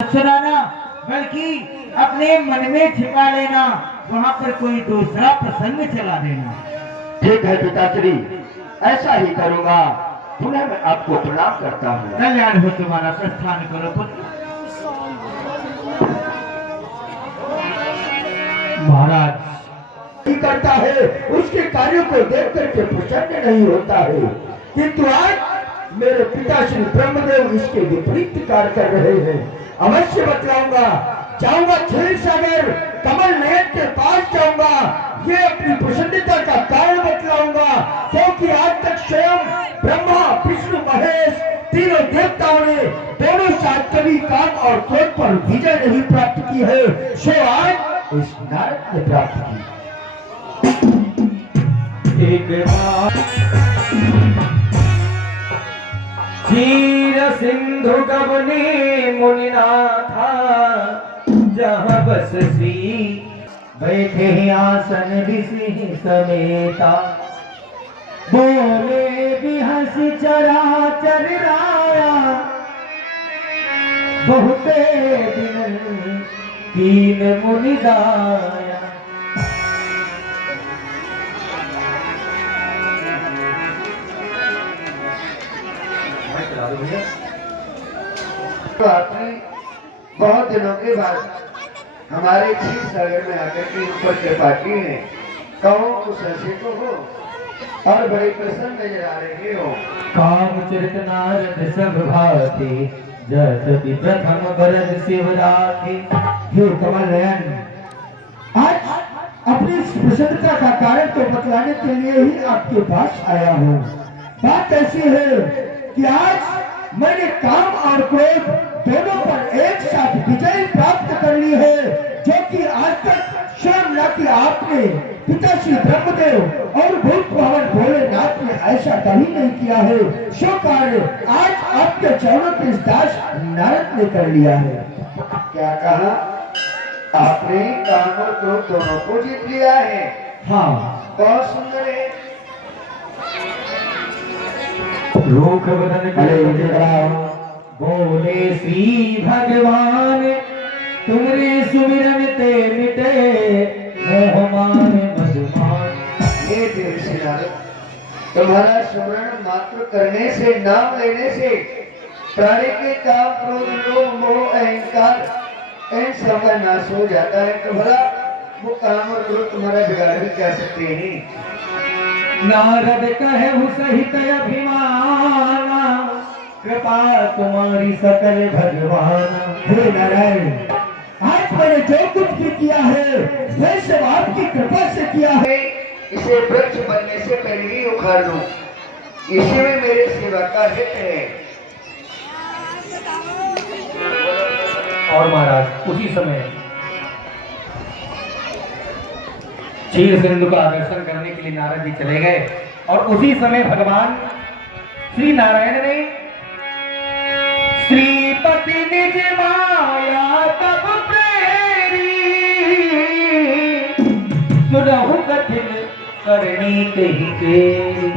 सुनाना, बल्कि अपने मन में छिपा लेना, वहाँ पर कोई दूसरा प्रसंग चला देना। ठीक है पिताश्री, ऐसा ही करूँगा। पुनः मैं आपको प्रणाम करता हूँ। कल्याण हो तुम्हारा, प्रस्थान करो पुत्र। महाराज करता है उसके कार्यों को देख करके प्रसन्न नहीं होता है, किंतु आज मेरे पिता श्री ब्रह्मदेव इसके विपरीत कार्य कर रहे हैं। अवश्य बतलाऊंगा, जाऊंगा क्षीर सागर कमल नयन के पास जाऊंगा, ये अपनी प्रसन्नता का कारण बतलाऊंगा, क्योंकि आज तक स्वयं ब्रह्मा विष्णु महेश तीनों देवताओं ने दोनों साथ कभी काम और क्रोध पर विजय नहीं प्राप्त की है, सो आज इस नारद ने प्राप्त की। एक बार क्षीर सिंधु गवनी मुनिनाथा, जहाँ बस श्री बैठे आसन ऋषि समेता, बोले बिहस चराचर राया, बहुते दिन कीन मुनि दाया। तो आपने बहुत दिनों के बाद हमारे क्षीर सागर में आकर के ऊपर कृपा की है। कहो कुछ ऐसे तो हो और बड़े प्रसन्न नजर आ रहे हो। काम चरित नारद सब भाते, जसति प्रथम बरद शिवरात्रि। हे कमल नयन, आज अपनी इस प्रसन्नता का कारण तो बतलाने के लिए ही आपके पास आया हूँ। बात ऐसी है कि आज मैंने काम और क्रोध दोनों पर एक साथ विजय प्राप्त कर ली है, जो कि आज तक स्वयं न कि आपने पिता श्री ब्रह्मदेव और भूत भवन भोलेनाथ ने ऐसा कभी नहीं किया है। सो कार्य आज आपके चरणों के इस दास नारद ने कर लिया है। क्या कहा आपने? काम और क्रोध दोनों को जीत लिया है। हाँ, बहुत सुंदर है। रूख बदन बोले श्री भगवान, तुमरे सुमिरन ते मिटे मोह मान मधुमान। ये तुम्हारा स्मरण मात्र करने से, नाम लेने से प्राणी के काम क्रोध लोभ मोह अहंकार इन सब का नाश हो जाता है। तो भला वो काम और क्रोध तुम्हारा बिगाड़ भी क्या सकते हैं? नारद कहे सहित अभिमाना, कृपा तुम्हारी सकल भगवान। हे नारायण, आज मैंने जो कुछ भी किया है वह सब आपकी कृपा से किया है। इसे वृक्ष बनने से पहले ही उखाड़ दूं, इसी में मेरे सेवा का हित है। और महाराज उसी समय क्षीर सिंधु का दर्शन करने के लिए नारद जी चले गए, और उसी समय भगवान श्री नारायण ने श्रीपति निज माया तब प्रेरी, सुनहु कठिन करनी कही तेरी।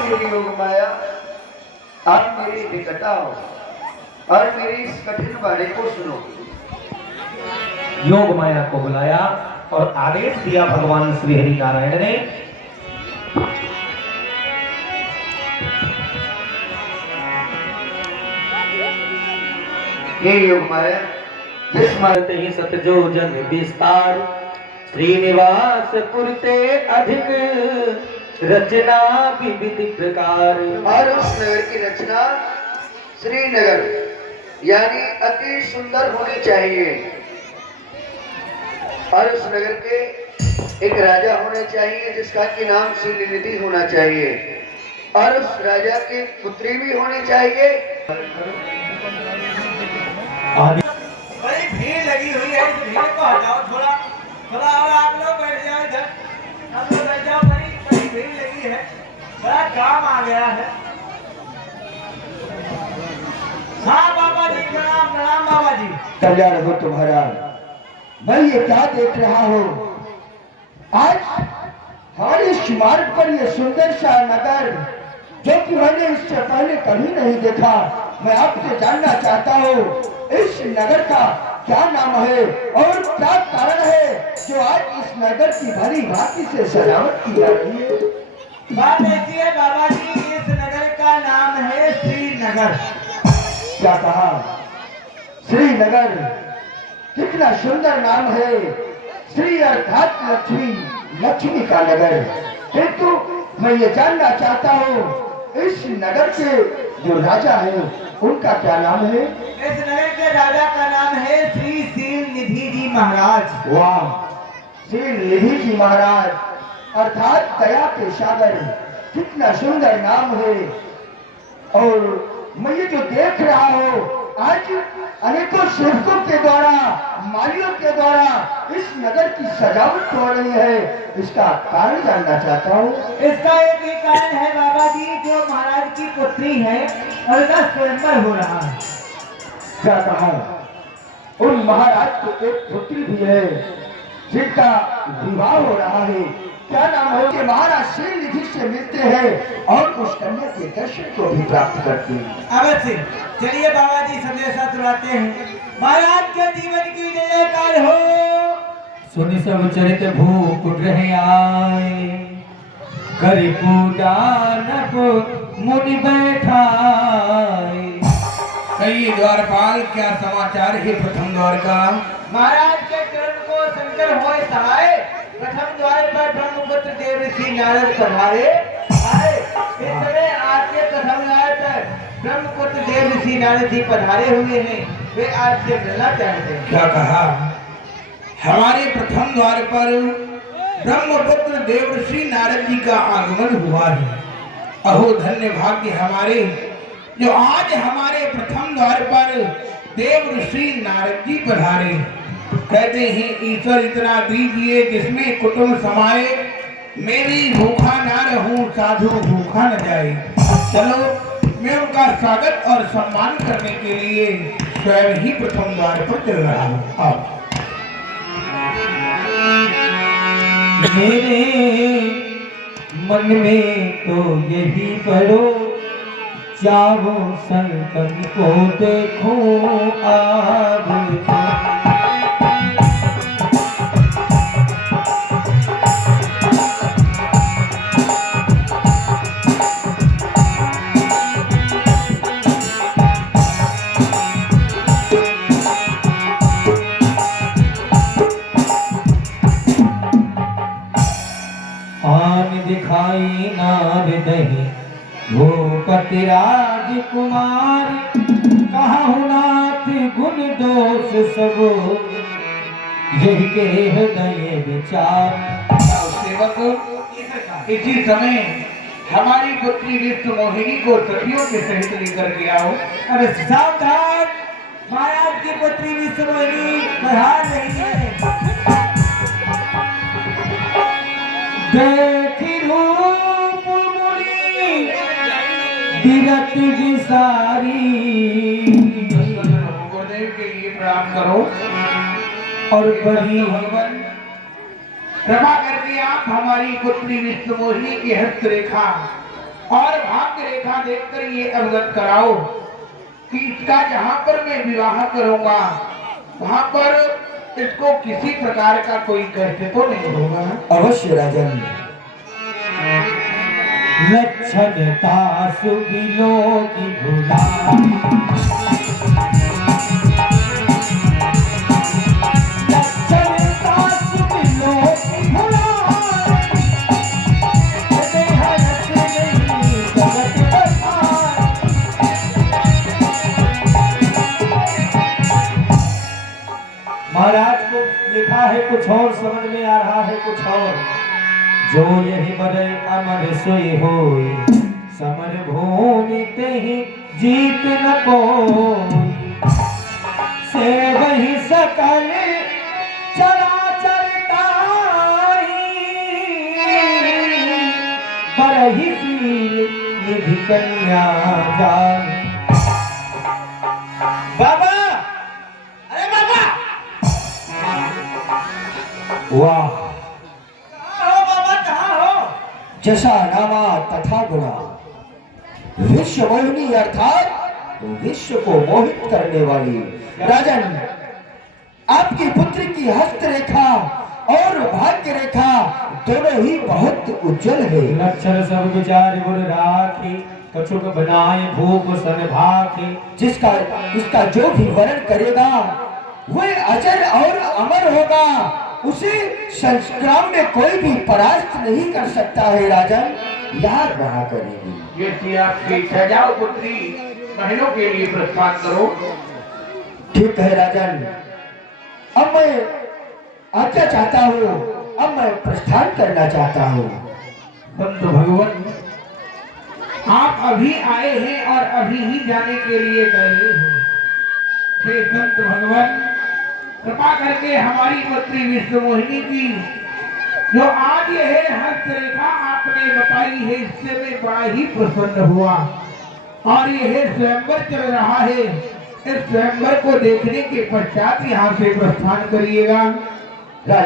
मेरी योग माया, आप मेरी निकट आओ और मेरी इस कठिन वाणी को सुनो। योग माया को बुलाया और आदेश दिया भगवान श्री हरि नारायण ने। हे योग माया, जिस मरते ही सतजो जन विस्तार, श्रीनिवास पुरते अधिक रचना विविध प्रकार। और उस नगर की रचना श्रीनगर यानी अति सुंदर होनी चाहिए, और उस नगर के एक राजा होने चाहिए जिसका की नाम श्रीनिधि होना चाहिए, और उस राजा की पुत्री भी होनी चाहिए। बड़ी भीड़ लगी हुई है, इस भीड़ को हटाओ थोड़ा थोड़ा, और आप लोग बैठ जाओ इधर, आप लोग बैठ जाओ। बड़ी भीड़ लगी है, बड़ा काम आ गया है। हाँ बाबा जी, प्रणाम प्रणाम बाबा जी। कल्याण हो तुम्हारा। मैं ये क्या देख रहा हूँ, आज हमारे इस मार्ग पर ये सुंदर सा नगर, जो कि मैंने इससे पहले कभी नहीं देखा, मैं आपसे जानना चाहता हूँ इस नगर का क्या नाम है और क्या कारण है जो आज इस नगर की भली भांति से सजावट की जा रही है। बात ऐसी है बाबा जी, इस नगर का नाम है श्रीनगर। क्या कहा? श्रीनगर, कितना सुंदर नाम है। श्री अर्थात लक्ष्मी, लक्ष्मी का नगर। किंतु मैं ये जानना चाहता हूँ इस नगर के जो राजा है उनका क्या नाम है? इस नगर के राजा का नाम है श्री शील निधि जी महाराज। वाह, शील निधि जी महाराज अर्थात दया के सागर। कितना सुंदर नाम है। और मैं ये जो देख रहा हूँ आज अनेकों सेवकों के द्वारा, मालियों के द्वारा इस नगर की सजावट हो रही है, इसका कारण जानना चाहता हूँ। इसका एक ही कारण है बाबा जी, जो महाराज की पुत्री है और उसका स्वयंवर हो रहा है। क्या कहा? उन महाराज को एक पुत्री भी है जिनका विवाह हो रहा है। क्या नाम है? कि महाराज शील निधि से मिलते हैं और उस कन्या के दर्शन को भी प्राप्त करते हैं। अवश्य, चलिए बाबा जी संदेशा सुनाते हैं। महाराज के जीवन की जयकार हो। सुनि सब चरित भूप ग्रह आए, करि पूजा नभ मुनि बैठाए। कहिए द्वारपाल, क्या समाचार है प्रथम द्वार का? महाराज के चरण को शंकर होए सहाय, प्रथम द्वार पर ब्रह्मपुत्र देव ऋषि नारद पधारे आए। इस समय आपके प्रथम द्वार पर ब्रह्मपुत्र देव ऋषि नारद जी पधारे हुए हैं, वे आपसे मिलना चाहते हैं। क्या कहा? हमारे प्रथम द्वार पर ब्रह्मपुत्र देवर्षि नारद जी का आगमन हुआ है। अहो धन्य भाग्य हमारे, जो आज हमारे प्रथम द्वार पर देवर्षि नारद जी पधारे। कहते हैं ईश्वर इतना दीजिए जिसमें कुटुंब समाए, मैं भी भूखा ना रहूं साधु भूखा न जाए। चलो मैं उनका स्वागत और सम्मान करने के लिए स्वयं ही प्रथम द्वार पर चल रहा हूँ। आप मेरे मन में तो यही पढ़ो, चाहो संतन को देखो आग। दिखाई नार दही भूपति राजकुमार, कहा नाथ गुण दोष सब यही के हृदय विचार। सेवक, इसी समय हमारी पुत्री विष्णु मोहिनी को सखियों के सहित लेकर के आओ। अरे सावधान, महाराज की पुत्री विष्णु मोहिनी पधार रही है। देखी रूप मुनि विरत विसारी, गुरुदेव के लिए प्रणाम करो। और बड़ी भगवान कृपा करके आप हमारी पुत्री विष्णु मोहिनी की हस्तरेखा और भाग्य रेखा देखकर ये अवगत कराओ कि इसका जहाँ पर मैं विवाह करूंगा वहाँ पर इसको किसी प्रकार का कोई कष्ट तो नहीं होगा। अवश्य राजन। लक्षण तासु विलोकी भुलाई, लक्षण तासु विलोकी भुलाई, देहरस नहीं जगत बसाई। महाराज को लिखा है कुछ और, समझ में आ रहा है कुछ और। जो यही बड़े अमर सोई होई, समर भूमि ते ही जीत न कोई। से वही सकल चराचर ताई, बरही शील निधि कन्या जाई। बाबा, अरे बाबा, वाह, कहाँ हो बाबा, कहाँ हो? जैसा नामा तथा गुणा। विश्व मोहिनी अर्थात विश्व को मोहित करने वाली। राजन, आपकी पुत्री की हस्तरेखा और भाग्य रेखा दोनों ही बहुत उज्जवल है। लक्षण सब विचार गुण राखी, कछुक बनाए भूप सन भाखी। जिसका इसका जो भी वर्णन करेगा वह अजर और अमर होगा। उसे संग्राम में कोई भी परास्त नहीं कर सकता है। राजन, याद रहा करेंगे। ये थी आपकी इच्छा। जाओ पुत्री, महलों के लिए प्रस्थान करो। ठीक है राजन, अब मैं आज्ञा चाहता हूँ, अब मैं प्रस्थान करना चाहता हूँ। संत भगवान, आप अभी आए हैं और अभी ही जाने के लिए कह रहे हो। हे संत भगवान, कृपा करके हमारी पुत्री विश्व मोहिनी की जो आज यह हस्तरेखा आपने बताई है, इससे मैं बड़ा ही प्रसन्न हुआ। और यह स्वयंवर चल रहा है, इस स्वयंवर को देखने के पश्चात यहाँ से प्रस्थान करिएगा।